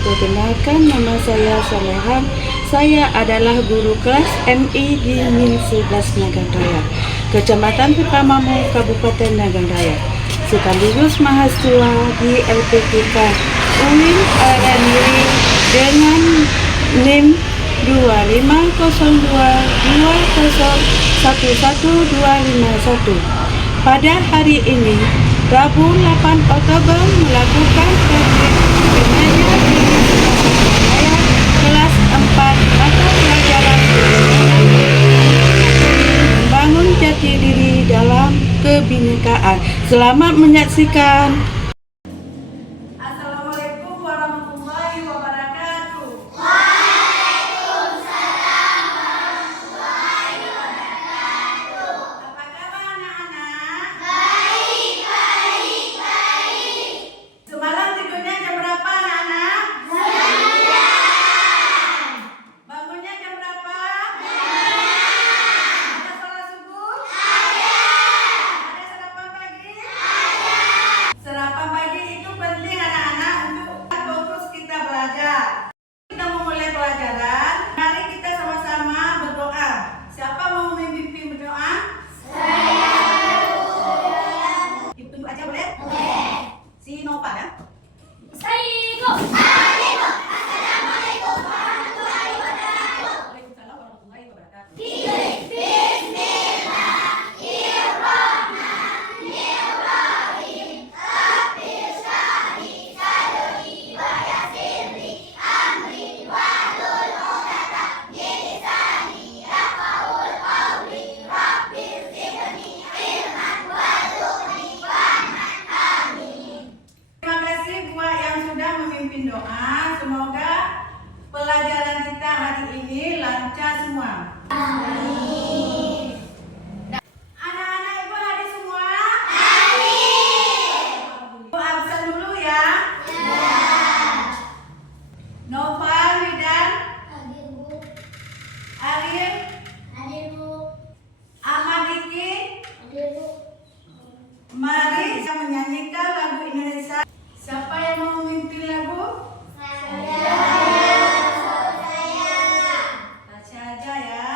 perkenalkan nama saya Solehan. Saya adalah guru kelas MI di MIN 11 Nagan Raya, Kecamatan Sukamamu, Kabupaten Nagan Raya, sekaligus mahasiswa di LPPK UIN Araniri dengan NIM 25022011251. Pada hari ini, Rabu 8 Oktober, melakukan praktik pengajar di Surabaya kelas 4 mata pelajaran membangun jati diri dalam kebinekaan. Selamat menyaksikan. Assalamualaikum warahmatullahi wabarakatuh. Apa kabar anak-anak? Semalam tidurnya jam berapa anak-anak? Bangunnya jam berapa? Ada sholat subuh? Ada sarapan pagi? Sarapan pagi itu penting anak-anak untuk fokus kita belajar. Kita mau mulai pelajaran, mari kita sama-sama berdoa. Siapa mau memimpin berdoa? Itu aja boleh? Si Nova ya? Waalaikumsalam warahmatullahi wabarakatuh. Terima kasih buat yang sudah memimpin doa. Semoga pelajaran kita hari ini lancar semua. Anak-anak ibu hadir semua? Ibu absen dulu ya. Noval, Widan, Arif, Ahmad Diki, mari kita menyanyikan lagu Indonesia. Siapa yang mau memimpin lagu? Tasya aja ya.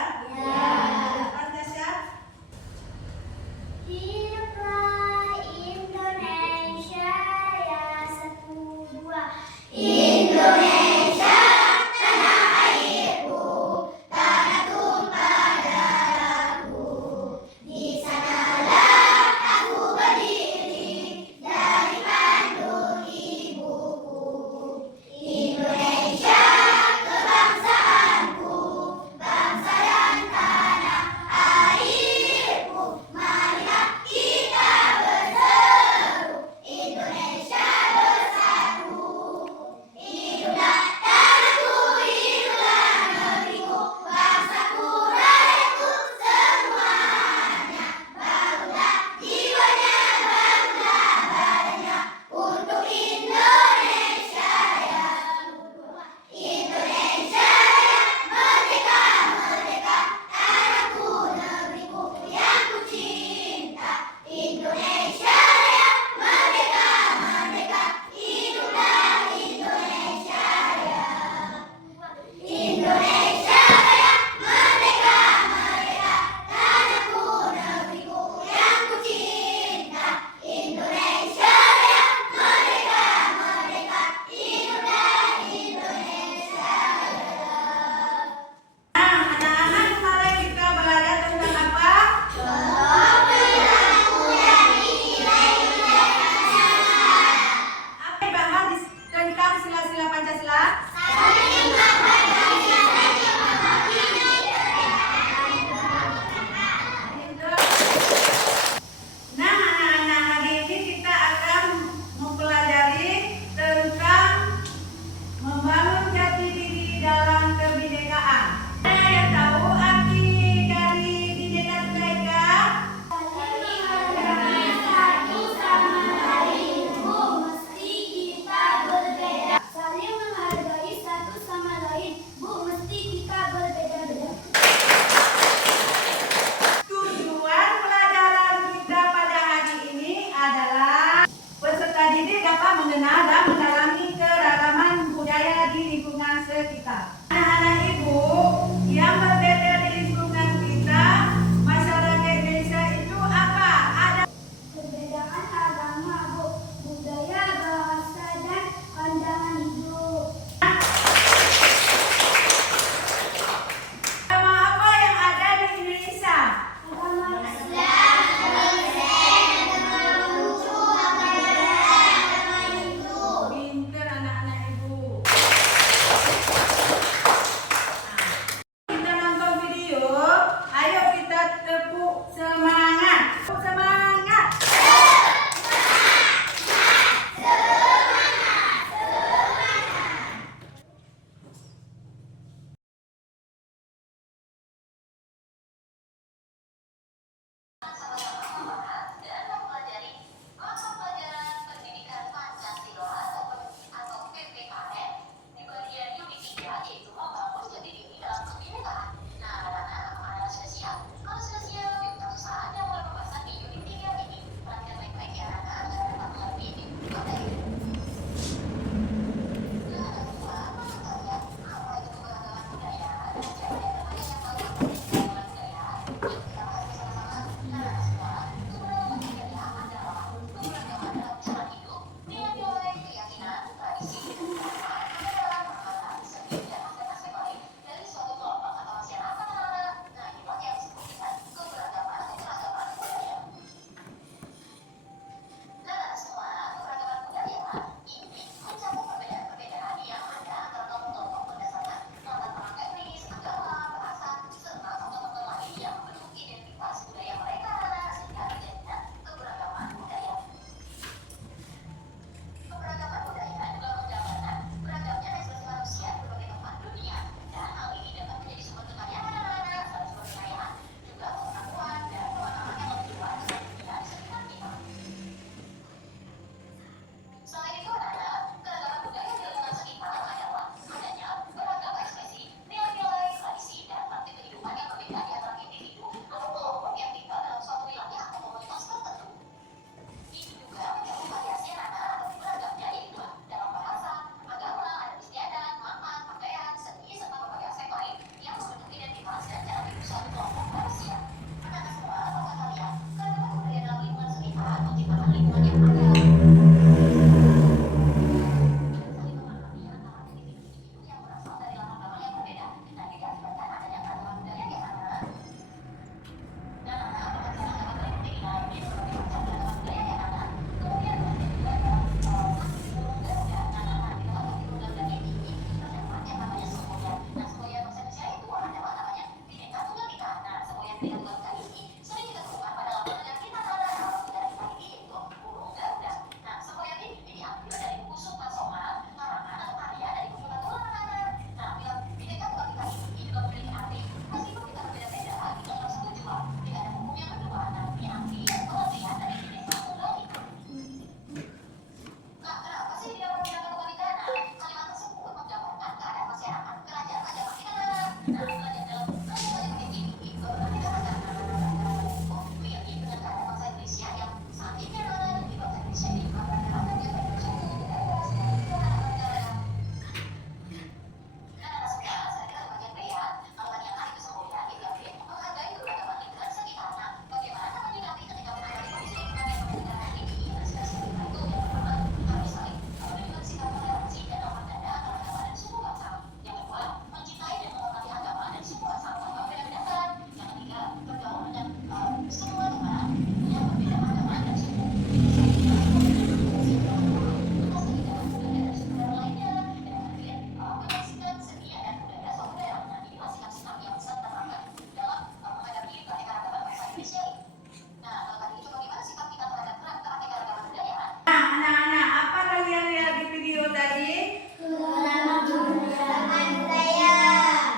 Anak-anak, apa kalian lihat di video tadi?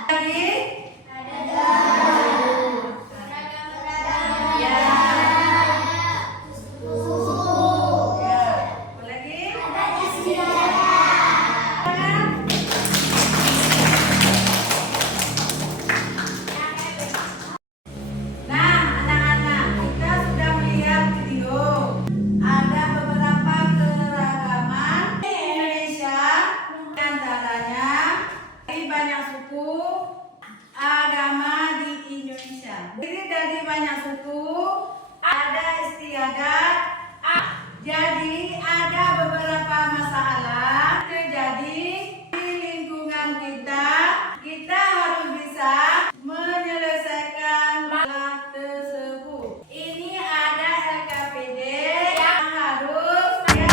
Tadi? Ya. Ya. Apa lagi? Nah, anak-anak, kita sudah melihat video. Ada beberapa keragaman di Indonesia, di antaranya dari banyak suku agama di Indonesia. Jadi dari banyak suku ada istiadat. Jadi ada beberapa masalah terjadi di lingkungan kita. Kita harus bisa menyelesaikan masalah tersebut. Ini ada LKPD yang harus saya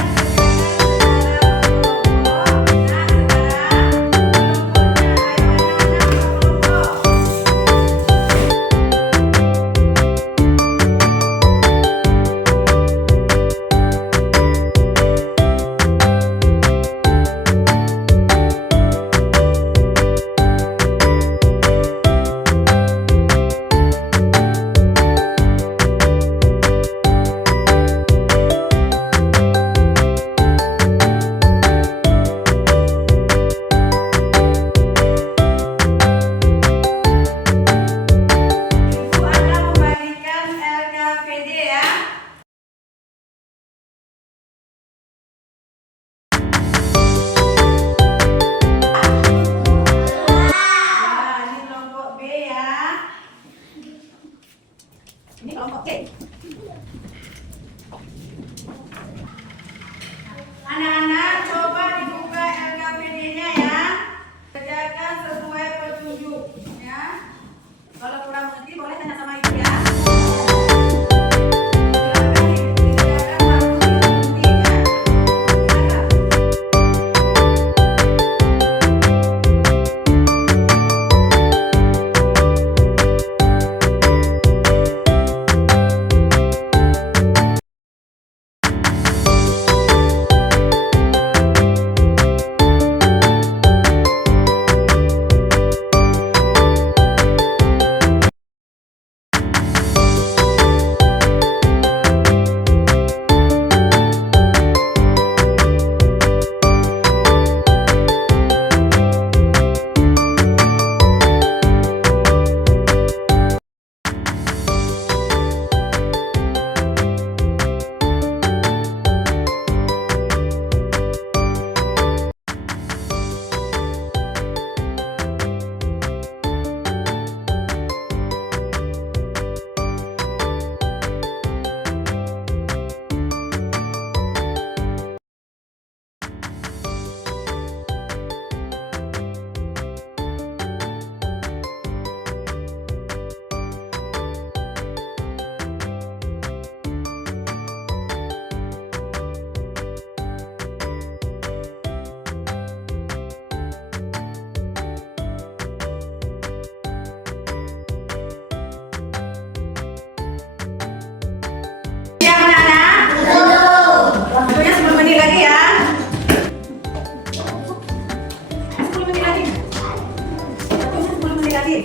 rajin.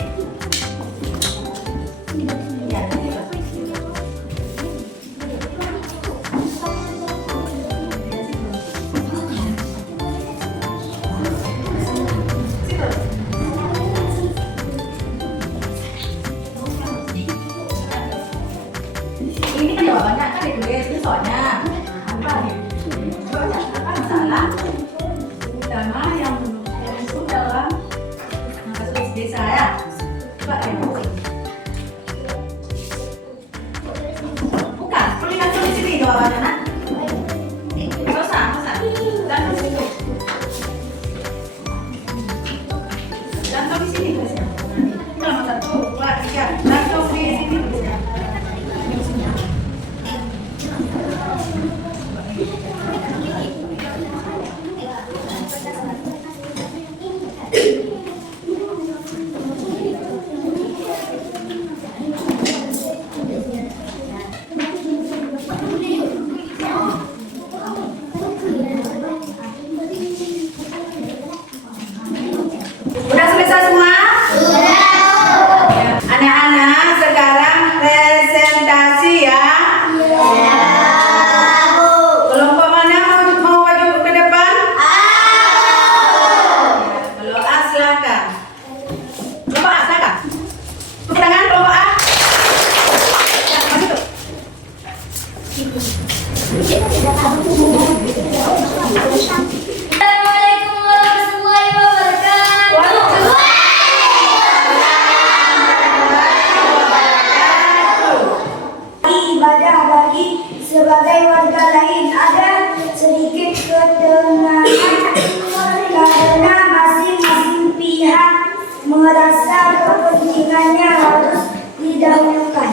Ya. Ini kan jawabannya kan ditulis, ini soalnya apa nih? Coba apa masalah utama yang masuk dalam kasus desa ya? Coba ya. Bukan, perlu langsung di sini jawabannya nak. Nggak usah, langsung di situ. Langsung di sini tulisnya. Nomor 1, 2, 3, langsung di sini tulisnya. Udah selesai semua? Sudah. Anak-anak sekarang presentasi ya. Iya. Kelompok mana mau maju ke depan? A. Kalau A silakan. Kelompok A silakan. Tepuk tangan kelompok A. Ya, maju tuh. Assalamualaikum warahmatullahi wabarakatuh. Ibadah bagi sebagai warga lain ada sedikit ketenangan karena masing-masing pihak merasa kepentingannya harus didahulukan.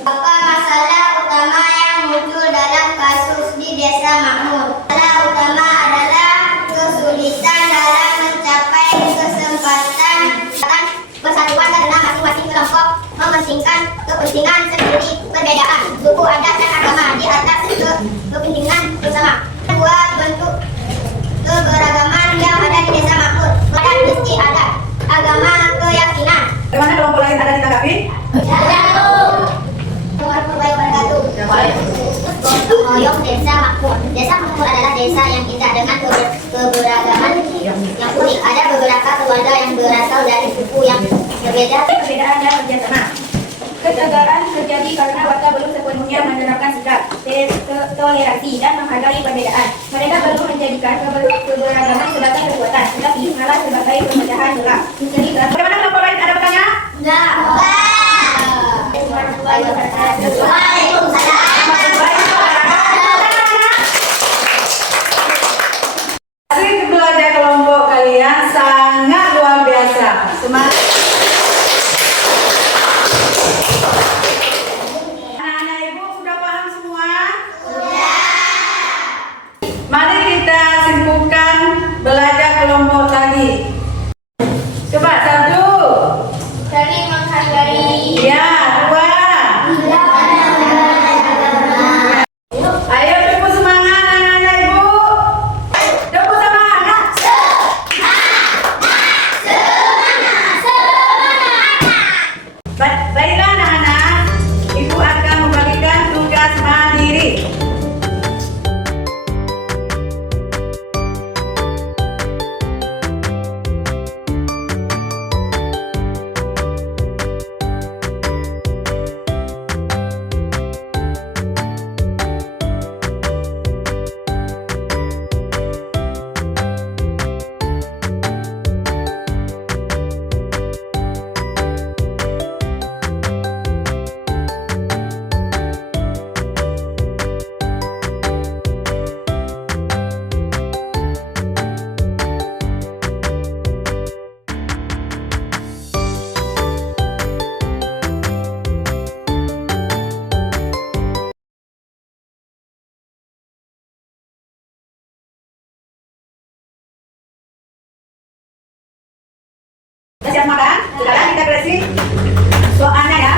Apa masalah utama yang muncul dalam kasus di Desa Makmur? Masalah utama adalah kesulitan dalam mencapai persatuan karena masing-masing kelompok mementingkan kepentingan sendiri, perbedaan suku, adat, dan agama di atas kepentingan bersama. Kedua, bentuk keberagaman yang ada di Desa Makmur, adat mesti ada, agama, keyakinan. Bagaimana kelompok lain ada ditanggapi? Penghoyong Desa Makmur. Desa Makmur adalah desa yang indah dengan keberagaman yang unik. Ada beberapa keluarga yang berasal dari suku yang berbeda. Perbedaan dan kerjasama. Ketegangan terjadi karena warga belum sepenuhnya menerapkan sikap toleransi dan menghargai perbedaan. Mereka belum menjadikan keberagaman sebagai kekuatan, tetapi malah sebagai pemecahan belah. Bagaimana kelompok lain ada pertanyaan? Enggak. Waalaikumsalam. Hasil belajar kelompok kalian sangat luar biasa. Semangat. Anak-anak ibu sudah paham semua? Sudah. Mari kita simpulkan belajar kelompok tadi. Coba 1. Saling menghargai. Ya, 2. Ayo tepuk semangat anak-anak ibu. Tepuk semangat. Baiklah anak-anak, ibu akan membagikan tugas mandiri. Siap makan? Sekarang kita kreasi soalnya ya.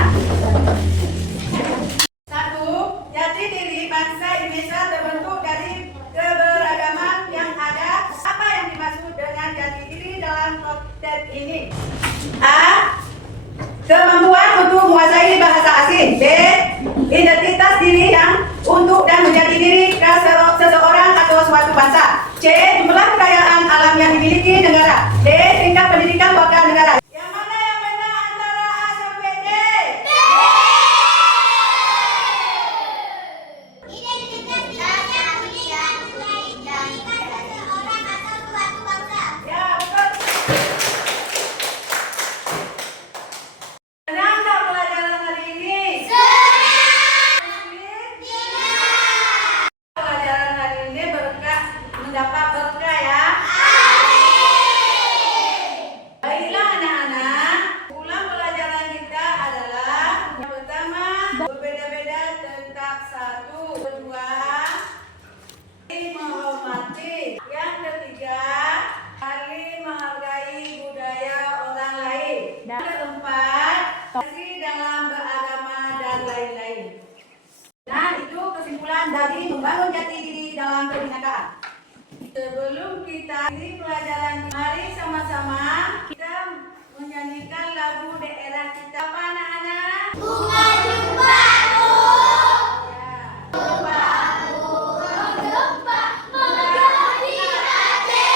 1. Jati diri bangsa Indonesia terbentuk dari keberagaman yang ada. Apa yang dimaksud dengan jati diri dalam konteks ini? A. Kemampuan untuk menguasai bahasa asing. B. Identitas diri yang untuk dan menjadi diri seseorang atau suatu bangsa. C. Jumlah kekayaan alam yang dimiliki negara. D. Tingkat pendidikan warga negara. Yang mana yang benar antara A sampai D? Identitas diri yang dijadikan seseorang atau suatu bangsa. Ya, betul. Senang tak pelajaran hari ini? Pelajaran hari ini mendapat berkah ya. Baiklah anak-anak, ulang pelajaran kita adalah yang pertama, berbeda-beda tetap satu. Kedua, saling menghormati. Yang ketiga, saling menghargai budaya orang lain. Dan keempat, kasih dalam beragama dan lain-lain. Nah, itu kesimpulan dari membangun jati diri dalam kebinekaan. Sebelum kita ikuti pelajaran, mari sama-sama kita menyanyikan lagu daerah kita. Apa anak-anak? Bunga jumbaku, Ya. gempa menggadi hati.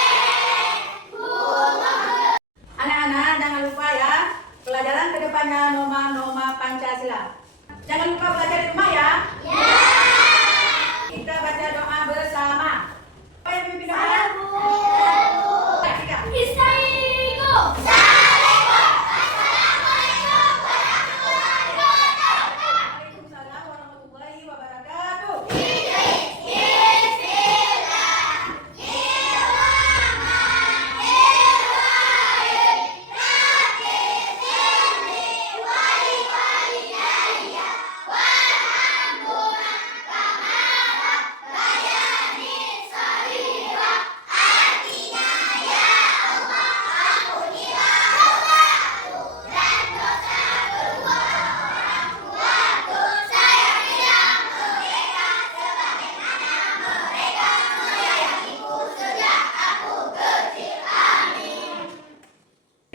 Anak-anak jangan lupa ya, pelajaran kedepannya norma-norma Pancasila. Jangan lupa belajar di rumah ya. Kita baca doa bersama. Apa yang pimpin doa? Ya, tiga. Istaiku. Waalaikumsalam warahmatullahi wabarakatuh.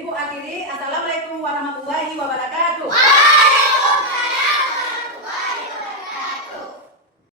Ibu akhiri, assalamualaikum warahmatullahi wabarakatuh.